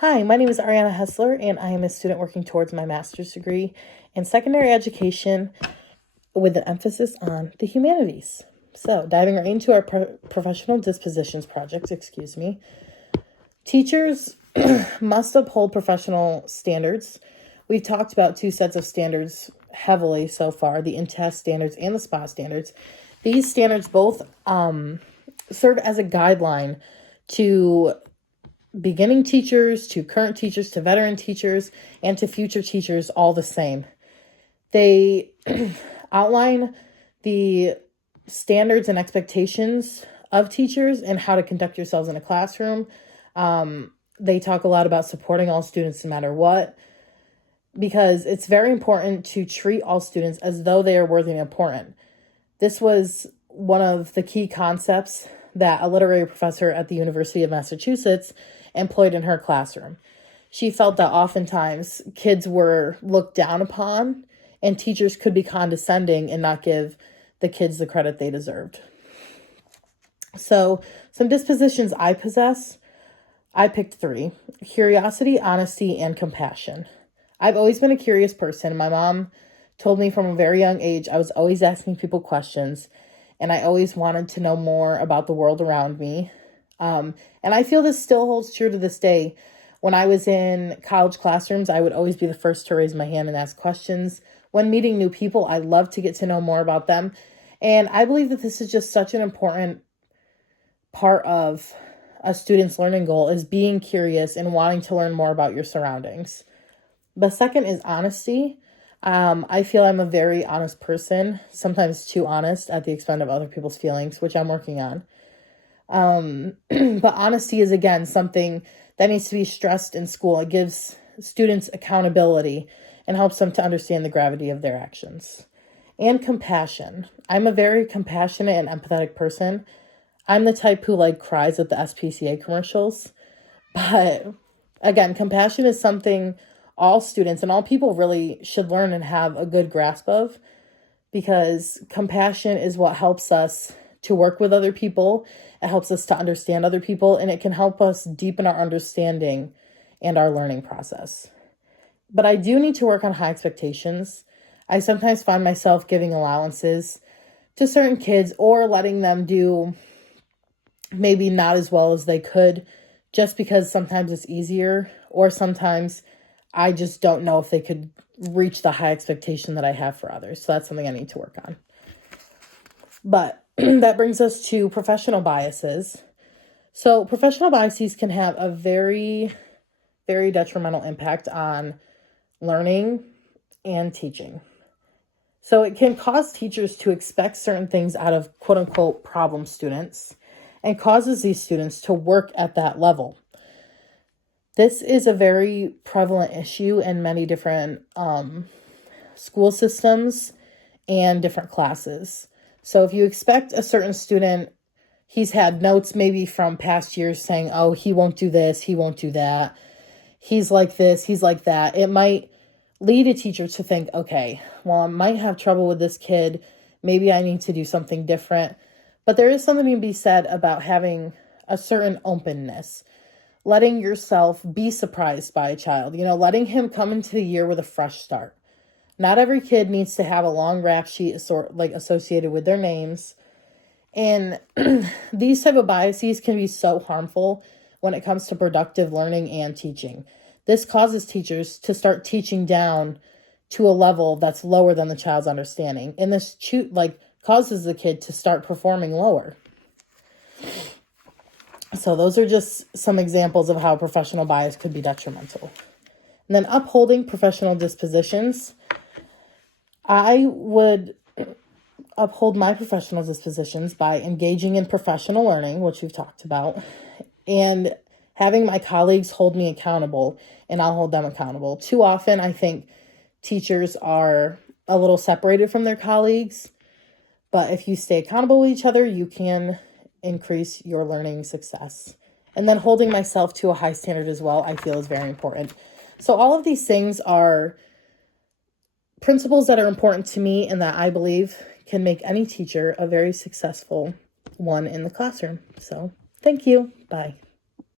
Hi, my name is Ariana Hessler, and I am a student working towards my master's degree in secondary education with an emphasis on the humanities. So, diving right into our professional dispositions project, teachers must uphold professional standards. We've talked about two sets of standards heavily so far, the INTEST standards and the SPA standards. These standards both serve as a guideline to beginning teachers, to current teachers, to veteran teachers, and to future teachers, all the same. They outline the standards and expectations of teachers and how to conduct yourselves in a classroom. They talk a lot about supporting all students no matter what, because it's very important to treat all students as though they are worthy and important. This was one of the key concepts that a literary professor at the University of Massachusetts employed in her classroom. She felt that oftentimes kids were looked down upon and teachers could be condescending and not give the kids the credit they deserved. So, some dispositions I possess, I picked 3: curiosity, honesty, and compassion. I've always been a curious person. My mom told me from a very young age I was always asking people questions, and I always wanted to know more about the world around me. And I feel this still holds true to this day. When I was in college classrooms, I would always be the first to raise my hand and ask questions. When meeting new people, I love to get to know more about them. And I believe that this is just such an important part of a student's learning goal, is being curious and wanting to learn more about your surroundings. The second is honesty. I feel I'm a very honest person, sometimes too honest at the expense of other people's feelings, which I'm working on. But honesty is, again, something that needs to be stressed in school. It gives students accountability and helps them to understand the gravity of their actions. And compassion. I'm a very compassionate and empathetic person. I'm the type who cries at the SPCA commercials. But again, compassion is something all students and all people really should learn and have a good grasp of, because compassion is what helps us to work with other people. It helps us to understand other people, and it can help us deepen our understanding and our learning process. But I do need to work on high expectations. I sometimes find myself giving allowances to certain kids or letting them do maybe not as well as they could, just because sometimes it's easier, or sometimes I just don't know if they could reach the high expectation that I have for others. So that's something I need to work on. But that brings us to professional biases. So professional biases can have a very, very detrimental impact on learning and teaching. So it can cause teachers to expect certain things out of quote unquote problem students, and causes these students to work at that level. This is a very prevalent issue in many different school systems and different classes. So if you expect a certain student, he's had notes maybe from past years saying, oh, he won't do this, he won't do that, he's like this, he's like that. It might lead a teacher to think, okay, well, I might have trouble with this kid. Maybe I need to do something different. But there is something to be said about having a certain openness, letting yourself be surprised by a child, letting him come into the year with a fresh start. Not every kid needs to have a long rap sheet associated with their names. And these type of biases can be so harmful when it comes to productive learning and teaching. This causes teachers to start teaching down to a level that's lower than the child's understanding. And this causes the kid to start performing lower. So those are just some examples of how professional bias could be detrimental. And then upholding professional dispositions. I would uphold my professional dispositions by engaging in professional learning, which we've talked about, and having my colleagues hold me accountable, and I'll hold them accountable. Too often, I think teachers are a little separated from their colleagues, but if you stay accountable with each other, you can increase your learning success. And then holding myself to a high standard as well, I feel is very important. So all of these things are principles that are important to me and that I believe can make any teacher a very successful one in the classroom. So thank you. Bye.